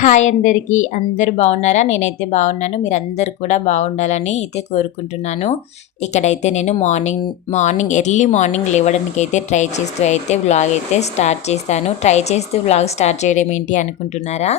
Hi అందరికీ. అందరు బాగున్నారా? నేనైతే బాగున్నాను. మీరు అందరు కూడా బాగుండాలని అయితే కోరుకుంటున్నాను. ఇక్కడైతే నేను మార్నింగ్ మార్నింగ్ ఎర్లీ మార్నింగ్ లేవడానికి అయితే ట్రై చేస్తూ అయితే వ్లాగ్ అయితే స్టార్ట్ చేస్తాను. ట్రై చేస్తూ వ్లాగ్ స్టార్ట్ చేయడం ఏంటి అనుకుంటున్నారా?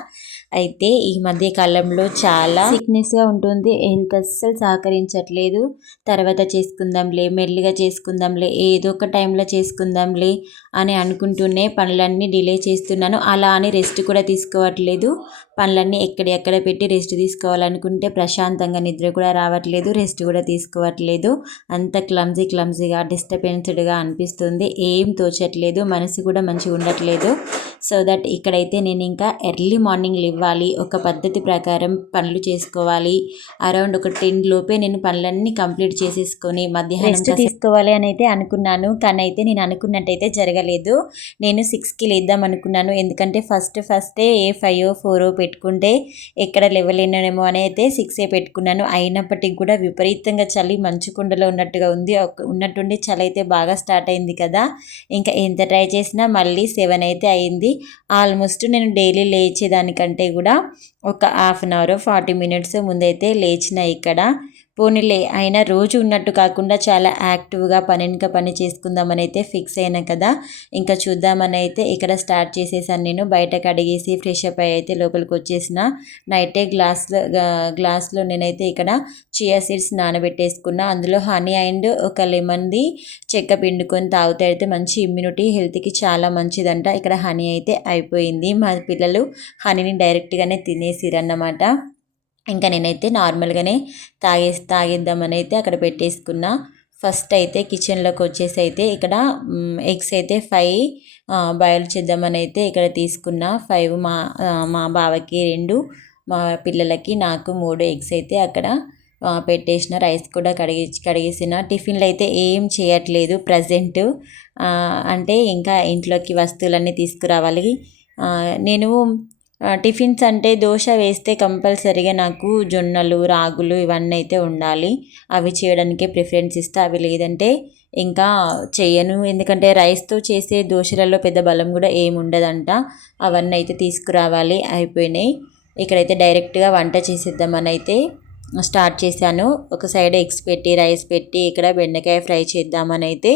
అయితే ఈ మధ్య కాలంలో చాలా సిక్నెస్గా ఉంటుంది. హెల్త్ అస్సలు సహకరించట్లేదు. తర్వాత చేసుకుందాంలే మెల్లిగా చేసుకుందాంలే ఏదో ఒక టైంలో చేసుకుందాంలే అని అనుకుంటూనే పనులన్నీ డిలే చేస్తున్నాను. అలా అని రెస్ట్ కూడా తీసుకోవట్లేదు. పనులన్నీ ఎక్కడెక్కడ పెట్టి రెస్ట్ తీసుకోవాలనుకుంటే ప్రశాంతంగా నిద్ర కూడా రావట్లేదు రెస్ట్ కూడా తీసుకోవట్లేదు. అంత క్లమ్జీ క్లమ్జీగా డిస్టర్బెన్స్డ్గా అనిపిస్తుంది. ఏం తోచట్లేదు మనసు కూడా మంచిగా ఉండట్లేదు. సో దట్ ఇక్కడైతే నేను ఇంకా ఎర్లీ మార్నింగ్ ఇవ్వాలి. ఒక పద్ధతి ప్రకారం పనులు చేసుకోవాలి. అరౌండ్ ఒక టెన్ లోపే నేను పనులన్నీ కంప్లీట్ చేసేసుకొని మధ్యాహ్నం రెస్ట్ తీసుకోవాలి అని అయితే అనుకున్నాను. కానీ అయితే నేను అనుకున్నట్టయితే జరగలేదు. నేను సిక్స్కి లేద్దాం అనుకున్నాను. ఎందుకంటే ఫస్ట్ ఫస్టే ఏ ఫైవ్ ఫోర్ పెట్టుకుంటే ఎక్కడ లేవలేనేమో అని అయితే సిక్సే పెట్టుకున్నాను. అయినప్పటికీ కూడా విపరీతంగా చలి మంచు కుండలో ఉన్నట్టుగా ఉంది. ఉన్నట్టుండి చలి అయితే బాగా స్టార్ట్ అయింది కదా. ఇంకా ఎంత ట్రై చేసినా మళ్ళీ సెవెన్ అయితే అయింది. ఆల్మోస్ట్ నేను డైలీ లేచేదానికంటే కూడా ఒక half an hour forty minutes ముందైతే లేచిన ఇక్కడ. పోనీలే అయినా రోజు ఉన్నట్టు కాకుండా చాలా యాక్టివ్గా పని వెనుక పని చేసుకుందామని అయితే ఫిక్స్ అయినా కదా. ఇంకా చూద్దామని అయితే ఇక్కడ స్టార్ట్ చేసేసాను నేను. బయట కడిగేసి ఫ్రెష్ అప్ అయ్యి అయితే లోపలికి వచ్చేసిన. నైటే గ్లాస్లో గ్లాస్లో నేనైతే ఇక్కడ చియా సీడ్స్ నానబెట్టేసుకున్నా. అందులో హనీ అండ్ ఒక లెమన్ది చెక్క పిండుకొని తాగుతే అయితే మంచి ఇమ్యూనిటీ హెల్త్కి చాలా మంచిదంట. ఇక్కడ హనీ అయితే అయిపోయింది. మా పిల్లలు హనీని డైరెక్ట్గానే తినేసిరన్నమాట. ఇంకా నేనైతే నార్మల్గానే తాగే తాగేద్దామని అయితే అక్కడ పెట్టేసుకున్నా. ఫస్ట్ అయితే కిచెన్లోకి వచ్చేసి అయితే ఇక్కడ ఎగ్స్ అయితే ఫైవ్ బాయిల్ చేద్దామని అయితే ఇక్కడ తీసుకున్న. ఫైవ్ మా మా బావకి రెండు మా పిల్లలకి నాకు మూడు ఎగ్స్ అయితే అక్కడ పెట్టేసిన. రైస్ కూడా కడిగి కడిగేసిన. టిఫిన్లు అయితే ఏం చేయట్లేదు ప్రజెంట్. అంటే ఇంకా ఇంట్లోకి వస్తువులన్నీ తీసుకురావాలి. నేను టిఫిన్స్ అంటే దోశ వేస్తే కంపల్సరీగా నాకు జొన్నలు రాగులు ఇవన్నీ అయితే ఉండాలి. అవి చేయడానికే ప్రిఫరెన్స్ ఇస్తే. అవి లేదంటే ఇంకా చేయను ఎందుకంటే రైస్తో చేసే దోశలలో పెద్ద బలం కూడా ఏమి ఉండదంట. అవన్నీ అయితే తీసుకురావాలి. అయిపోయినాయి. ఇక్కడైతే డైరెక్ట్గా వంట చేసేద్దామని అయితే స్టార్ట్ చేశాను. ఒక సైడ్ ఎగ్స్ పెట్టి రైస్ పెట్టి ఇక్కడ బెండకాయ ఫ్రై చేద్దామని అయితే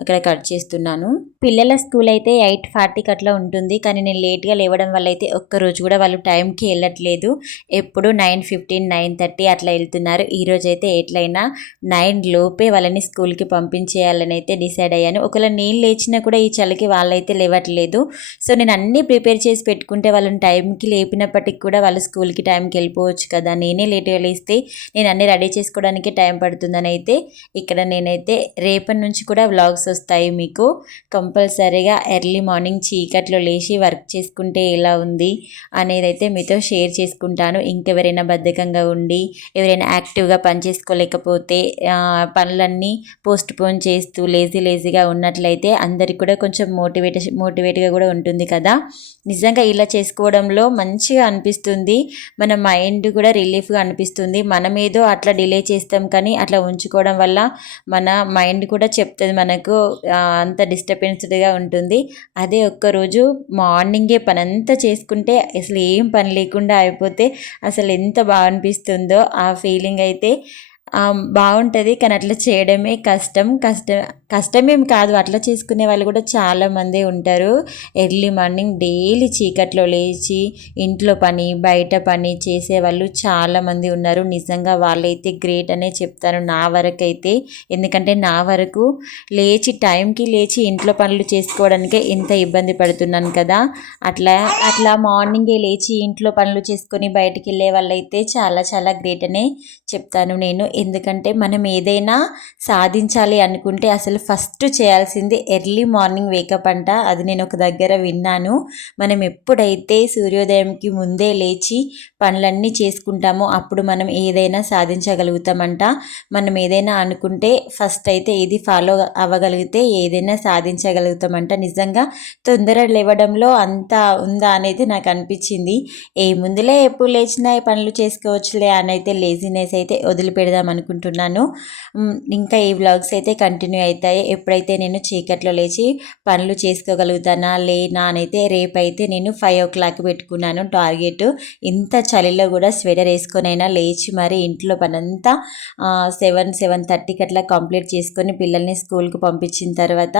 ఇక్కడ కట్ చేస్తున్నాను. పిల్లల స్కూల్ అయితే ఎయిట్ ఫార్టీకి అట్లా ఉంటుంది. కానీ నేను లేట్గా లేవడం వల్ల అయితే ఒక్కరోజు కూడా వాళ్ళు టైంకి వెళ్ళట్లేదు. ఎప్పుడు నైన్ ఫిఫ్టీన్ నైన్ థర్టీ అట్లా వెళ్తున్నారు. ఈరోజు అయితే ఎట్లయినా నైన్ లోపే వాళ్ళని స్కూల్కి పంపించేయాలని అయితే డిసైడ్ అయ్యాను. ఒకవేళ నేను లేచినా కూడా ఈ చలికి వాళ్ళైతే లేవట్లేదు. సో నేను అన్నీ ప్రిపేర్ చేసి పెట్టుకుంటే వాళ్ళని టైంకి లేపినప్పటికి కూడా వాళ్ళు స్కూల్కి టైంకి వెళ్ళిపోవచ్చు కదా. నేనే లేట్ లేస్తే నేను అన్నీ రెడీ చేసుకోవడానికి టైం పడుతుందని అయితే ఇక్కడ నేనైతే రేపటి నుంచి కూడా వ్లాగ్స్ వస్తాయి మీకు. కంపల్సరీగా ఎర్లీ మార్నింగ్ చీకట్లో లేచి వర్క్ చేసుకుంటే ఎలా ఉంది అనేది అయితే మీతో షేర్ చేసుకుంటాను. ఇంకెవరైనా బద్ధకంగా ఉండి ఎవరైనా యాక్టివ్గా పని చేసుకోలేకపోతే పనులన్నీ పోస్ట్ పోన్ చేస్తూ లేజీ లేజీగా ఉన్నట్లయితే అందరికి కూడా కొంచెం మోటివేట్ మోటివేట్గా కూడా ఉంటుంది కదా. నిజంగా ఇలా చేసుకోవడంలో మంచిగా అనిపిస్తుంది. మన మైండ్ కూడా రిలీఫ్గా అనిపిస్తుంది. మనమేదో అట్లా డిలే చేస్తాం కానీ అట్లా ఉంచుకోవడం వల్ల మన మైండ్ కూడా చెప్తుంది మనకు అంత డిస్టర్బెన్స్డ్గా ఉంటుంది. అదే ఒక్కరోజు మార్నింగే పని అంతా చేసుకుంటే అసలు ఏం పని లేకుండా అయిపోతే అసలు ఎంత బాగా అనిపిస్తుందో ఆ ఫీలింగ్ అయితే బాగుంటుంది. కానీ అట్లా చేయడమే కష్టం. కష్టం కష్టమేం కాదు. అట్లా చేసుకునే వాళ్ళు కూడా చాలామంది ఉంటారు. ఎర్లీ మార్నింగ్ డైలీ చీకట్లో లేచి ఇంట్లో పని బయట పని చేసేవాళ్ళు చాలామంది ఉన్నారు. నిజంగా వాళ్ళైతే గ్రేట్ అనే చెప్తాను నా వరకు అయితే ఎందుకంటే నా వరకు లేచి టైంకి లేచి ఇంట్లో పనులు చేసుకోవడానికే ఇంత ఇబ్బంది పడుతున్నాను కదా. అట్లా అట్లా మార్నింగే లేచి ఇంట్లో పనులు చేసుకొని బయటికి వెళ్ళే వాళ్ళైతే చాలా చాలా గ్రేట్ అనే చెప్తాను నేను. ఎందుకంటే మనం ఏదైనా సాధించాలి అనుకుంటే అసలు ఫస్ట్ చేయాల్సింది ఎర్లీ మార్నింగ్ వేకప్ అంట. అది నేను ఒక దగ్గర విన్నాను. మనం ఎప్పుడైతే సూర్యోదయంకి ముందే లేచి పనులన్నీ చేసుకుంటామో అప్పుడు మనం ఏదైనా సాధించగలుగుతామంట. మనం ఏదైనా అనుకుంటే ఫస్ట్ అయితే ఇది ఫాలో అవ్వగలిగితే ఏదైనా సాధించగలుగుతామంట. నిజంగా తొందర లేవడంలో అంత ఉందా అనేది నాకు అనిపించింది. ఏ ముందులే ఎప్పుడు లేచినా పనులు చేసుకోవచ్చులే అని అయితే లేజినెస్ అయితే వదిలిపెడదాం అనుకుంటున్నాను ఇంకా ఈ వ్లాగ్స్ అయితే కంటిన్యూ అవుతాయి. ఎప్పుడైతే నేను చీకట్లో లేచి పనులు చేసుకోగలుగుతానా లేనా అనైతే అయితే రేపైతే నేను ఫైవ్ ఓ క్లాక్ పెట్టుకున్నాను టార్గెట్. ఇంత చలిలో కూడా స్వెటర్ వేసుకొనైనా లేచి మరి ఇంట్లో పనంతా సెవెన్ సెవెన్ థర్టీకి అట్లా కంప్లీట్ చేసుకొని పిల్లల్ని స్కూల్కి పంపించిన తర్వాత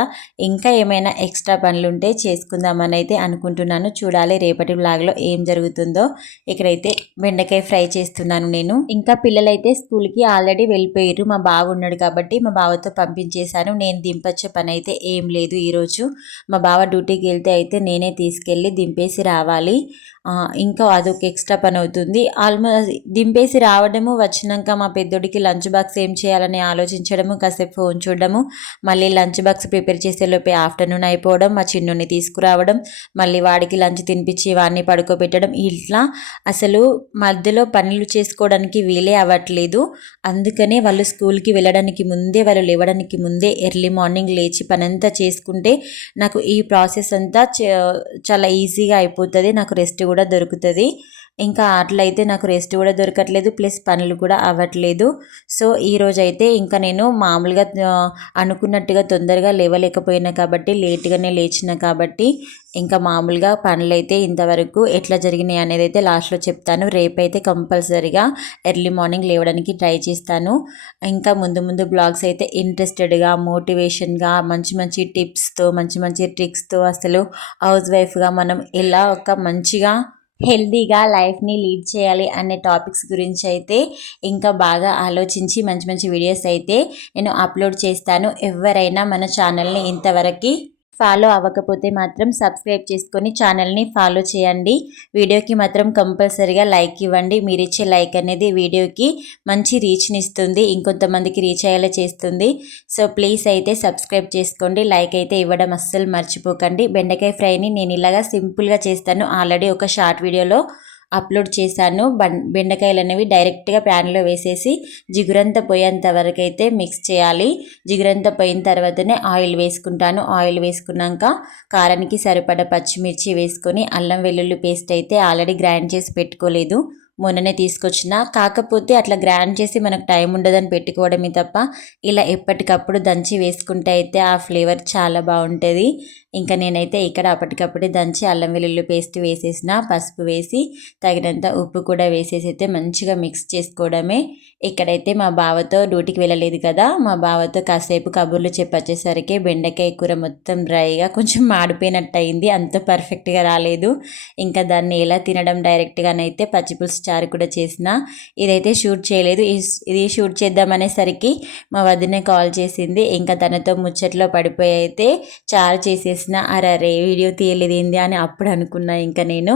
ఇంకా ఏమైనా ఎక్స్ట్రా పనులు ఉంటే చేసుకుందామని అయితే అనుకుంటున్నాను. చూడాలి రేపటి వ్లాగ్లో ఏం జరుగుతుందో. ఇక్కడైతే బెండకాయ ఫ్రై చేస్తున్నాను నేను. ఇంకా పిల్లలైతే స్కూల్కి ఆల్రెడీ వెళ్ళిపోయారు. మా బావ ఉన్నాడు కాబట్టి మా బావతో పంపించేశాను. నేను దింపచ్చే పని అయితే ఏం లేదు ఈరోజు. మా బావ డ్యూటీకి వెళ్తే అయితే నేనే తీసుకెళ్ళి దింపేసి రావాలి. ఇంకా అదొక ఎక్స్ట్రా పని అవుతుంది. ఆల్మోస్ట్ దింపేసి రావడము వచ్చినాక మా పెద్దోడికి లంచ్ బాక్స్ ఏం చేయాలని ఆలోచించడము కాసేపు ఫోన్ చూడడము మళ్ళీ లంచ్ బాక్స్ ప్రిపేర్ చేసే లోపే ఆఫ్టర్నూన్ అయిపోవడం మా చిన్నుని తీసుకురావడం మళ్ళీ వాడికి లంచ్ తినిపించి వాడిని పడుకోబెట్టడం ఇట్లా అసలు మధ్యలో పనులు చేసుకోవడానికి వీలే అవ్వట్లేదు. అందుకనే వాళ్ళు స్కూల్కి వెళ్ళడానికి ముందే వాళ్ళు లేవడానికి ముందే ఎర్లీ మార్నింగ్ లేచి పనంతా చేసుకుంటే నాకు ఈ ప్రాసెస్ అంతా చ- చాలా ఈజీగా అయిపోతుంది నాకు రెస్ట్ కూడా దొరుకుతుంది. ఇంకా అట్లయితే నాకు రెస్ట్ కూడా దొరకట్లేదు ప్లస్ పనులు కూడా అవ్వట్లేదు. సో ఈ రోజు అయితే ఇంకా నేను మామూలుగా అనుకున్నట్టుగా తొందరగా లేవలేకపోయినా కాబట్టి లేట్గానే లేచిన కాబట్టి ఇంకా మామూలుగా పనులు అయితే ఇంతవరకు ఎట్లా జరిగినాయి అనేది అయితే లాస్ట్లో చెప్తాను. రేపైతే కంపల్సరీగా ఎర్లీ మార్నింగ్ లేవడానికి ట్రై చేస్తాను. ఇంకా ముందు ముందు బ్లాగ్స్ అయితే ఇంట్రెస్టెడ్గా మోటివేషన్గా మంచి మంచి టిప్స్తో మంచి మంచి ట్రిక్స్తో అసలు హౌస్ వైఫ్గా మనం ఎలా ఒక మంచిగా హెల్తీగా లైఫ్ని లీడ్ చేయాలి అనే టాపిక్స్ గురించి అయితే ఇంకా బాగా ఆలోచించి మంచి మంచి వీడియోస్ అయితే నేను అప్లోడ్ చేస్తాను. ఎవరైనా మన ఛానల్ని ఇంతవరకు ఫాలో అవ్వకపోతే మాత్రం సబ్స్క్రైబ్ చేసుకొని ఛానల్ని ఫాలో చేయండి. వీడియోకి మాత్రం కంపల్సరీగా లైక్ ఇవ్వండి. మీరు ఇచ్చే లైక్ అనేది వీడియోకి మంచి రీచ్ని ఇస్తుంది. ఇంకొంతమందికి రీచ్ అయ్యేలా చేస్తుంది. సో ప్లీజ్ అయితే సబ్స్క్రైబ్ చేసుకోండి. లైక్ అయితే ఇవ్వడం అస్సలు మర్చిపోకండి. బెండకాయ ఫ్రైని నేను ఇలాగా సింపుల్గా చేస్తాను. ఆల్రెడీ ఒక షార్ట్ వీడియోలో అప్లోడ్ చేశాను. బం బెండకాయలు అనేవి డైరెక్ట్గా ప్యాన్లో వేసేసి జిగురంత పోయేంత వరకు అయితే మిక్స్ చేయాలి. జిగురంతా పోయిన తర్వాతనే ఆయిల్ వేసుకుంటాను. ఆయిల్ వేసుకున్నాక కారానికి సరిపడ పచ్చిమిర్చి వేసుకొని అల్లం వెల్లుల్లి పేస్ట్ అయితే ఆల్రెడీ గ్రైండ్ చేసి పెట్టుకోలేదు. మొన్ననే తీసుకొచ్చిన. కాకపోతే అట్లా గ్రైండ్ చేసి మనకు టైం ఉండదని పెట్టుకోవడమే తప్ప ఇలా ఎప్పటికప్పుడు దంచి వేసుకుంటే అయితే ఆ ఫ్లేవర్ చాలా బాగుంటుంది. ఇంకా నేనైతే ఇక్కడ అప్పటికప్పుడే దంచి అల్లం వెల్లుల్లి పేస్ట్ వేసేసిన పసుపు వేసి తగినంత ఉప్పు కూడా వేసేసి అయితే మంచిగా మిక్స్ చేసుకోవడమే. ఇక్కడైతే మా బావతో డ్యూటీకి వెళ్ళలేదు కదా మా బావతో కాసేపు కబుర్లు చెప్పొచ్చేసరికి బెండకాయ కూర మొత్తం డ్రైగా కొంచెం మాడిపోయినట్టు అయింది అంత పర్ఫెక్ట్గా రాలేదు. ఇంకా దాన్ని ఎలా తినడం డైరెక్ట్గానైతే పచ్చిపులుసు చారు కూడా చేసిన. ఇదైతే షూట్ చేయలేదు ఈ- ఇది షూట్ చేద్దామనేసరికి మా వదిన కాల్ చేసింది ఇంకా తనతో ముచ్చట్లో పడిపోయి అయితే చారు చేసేసి చేసేసిన అరే వీడియో తీయలేదు ఏంది అని అప్పుడు అనుకున్నా. ఇంకా నేను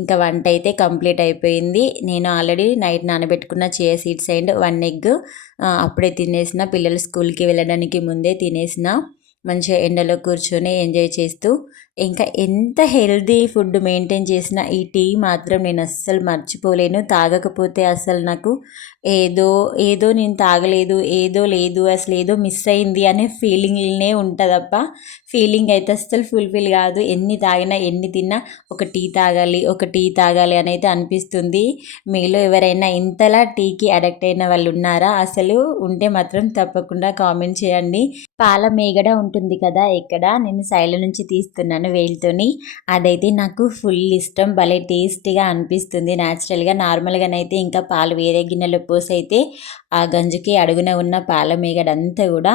ఇంకా వంట అయితే కంప్లీట్ అయిపోయింది. నేను ఆల్రెడీ నైట్ నానబెట్టుకున్న chia seeds and one egg అప్పుడే తినేసిన. పిల్లలు స్కూల్కి వెళ్ళడానికి ముందే తినేసిన. మంచిగా ఎండలో కూర్చొని ఎంజాయ్ చేస్తూ ఇంకా ఎంత హెల్దీ ఫుడ్ మెయింటైన్ చేసినా ఈ టీ మాత్రం నేను అస్సలు మర్చిపోలేను. తాగకపోతే అసలు నాకు ఏదో ఏదో నేను తాగలేదు ఏదో లేదు అసలు ఏదో మిస్ అయింది అనే ఫీలింగ్నే ఉంటుందప్ప ఫీలింగ్ అయితే అస్సలు ఫుల్ఫిల్ కాదు. ఎన్ని తాగినా ఎన్ని తిన్నా ఒక టీ తాగాలి ఒక టీ తాగాలి అని అయితే అనిపిస్తుంది. మీలో ఎవరైనా ఇంతలా టీకి అడక్ట్ అయిన వాళ్ళు ఉన్నారా? అసలు ఉంటే మాత్రం తప్పకుండా కామెంట్ చేయండి. పాల మేగడ ఉంటుంది కదా ఇక్కడ నేను శైల నుంచి తీస్తున్నాను. వేలుతోని. అదైతే నాకు ఫుల్ ఇష్టం. భలే టేస్టీగా అనిపిస్తుంది. న్యాచురల్గా నార్మల్గానైతే ఇంకా పాలు వేరే గిన్నెలో పోసి అయితే ఆ గంజికి అడుగున ఉన్న పాల మీగడంతా కూడా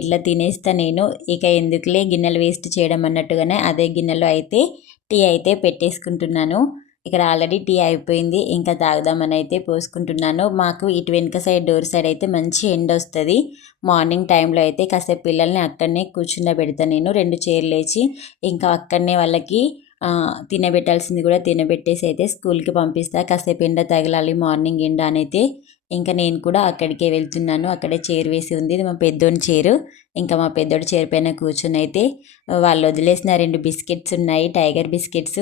ఇట్లా తినేస్తా నేను. ఇక ఎందుకులే గిన్నెలు వేస్ట్ చేయడం అన్నట్టుగానే అదే గిన్నెలో అయితే టీ అయితే పెట్టేసుకుంటున్నాను. ఇక్కడ ఆల్రెడీ టీ అయిపోయింది ఇంకా తాగుదామని అయితే పోసుకుంటున్నాను. మాకు ఇటు వెనుక సైడ్ డోర్ సైడ్ అయితే మంచి ఎండ వస్తుంది. మార్నింగ్ టైంలో అయితే కాసేపు పిల్లల్ని అక్కడనే కూర్చుండబెడతాను నేను. రెండు చైర్లు లేచి ఇంకా అక్కడనే వాళ్ళకి తినబెట్టాల్సింది కూడా తినబెట్టేసి అయితే స్కూల్కి పంపిస్తా. కాసేపు ఎండ తగలాలి మార్నింగ్ ఎండ అని అయితే ఇంకా నేను కూడా అక్కడికే వెళ్తున్నాను. అక్కడే చైర్ వేసి ఉంది. ఇది మా పెద్దోని చైరు. ఇంకా మా పెద్దోడి చైర్ పైన కూర్చుని అయితే వాళ్ళు వదిలేసిన రెండు బిస్కెట్స్ ఉన్నాయి టైగర్ బిస్కెట్స్.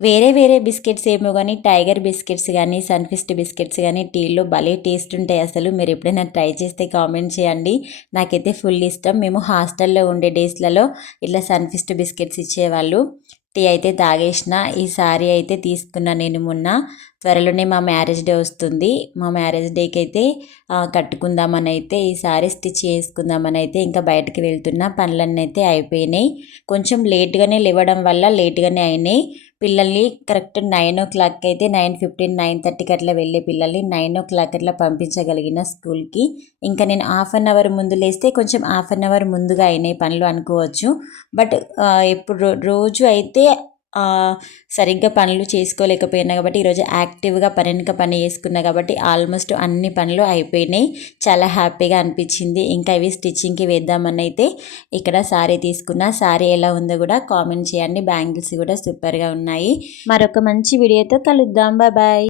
వేరే వేరే బిస్కెట్స్ ఏమో కానీ టైగర్ బిస్కెట్స్ కానీ సన్ఫిస్ట్ బిస్కెట్స్ కానీ టీలో భలే టేస్ట్ ఉంటాయి అసలు. మీరు ఎప్పుడైనా ట్రై చేస్తే కామెంట్ చేయండి. నాకైతే ఫుల్ ఇష్టం. మేము హాస్టల్లో ఉండే డేస్లలో ఇట్లా సన్ఫిస్ట్ బిస్కెట్స్ ఇచ్చేవాళ్ళు. టీ అయితే తాగేసిన. ఈ సారీ అయితే తీసుకున్నా నేను మొన్న. త్వరలోనే మా మ్యారేజ్ డే వస్తుంది. మా మ్యారేజ్ డేకి అయితే కట్టుకుందామని అయితే ఈ సారీ స్టిచ్ చేసుకుందామని అయితే ఇంకా బయటకు వెళ్తున్నా. పనులన్నీ అయితే అయిపోయినాయి. కొంచెం లేట్గానే లేవడం వల్ల లేట్గానే అయినాయి. పిల్లల్ని కరెక్ట్ నైన్ ఓ క్లాక్ అయితే నైన్ ఫిఫ్టీన్ నైన్ థర్టీకి అట్లా వెళ్ళే పిల్లల్ని నైన్ ఓ క్లాక్ అట్లా పంపించగలిగిన స్కూల్కి. ఇంకా నేను హాఫ్ అన్ అవర్ ముందు లేస్తే కొంచెం హాఫ్ అన్ అవర్ ముందుగా అయినాయి పనులు అనుకోవచ్చు. బట్ ఎప్పుడు రోజు అయితే సరిగ్గా పనులు చేసుకోలేకపోయినా కాబట్టి ఈరోజు యాక్టివ్గా పనిక పని చేసుకున్నా కాబట్టి ఆల్మోస్ట్ అన్ని పనులు అయిపోయినాయి. చాలా హ్యాపీగా అనిపించింది. ఇంకా ఇవి స్టిచ్చింగ్కి వేద్దామని అయితే ఇక్కడ శారీ తీసుకున్నా. శారీ ఎలా ఉందో కూడా కామెంట్ చేయండి. బ్యాంగిల్స్ కూడా సూపర్గా ఉన్నాయి. మరొక మంచి వీడియోతో కలుద్దాం. బాయ్.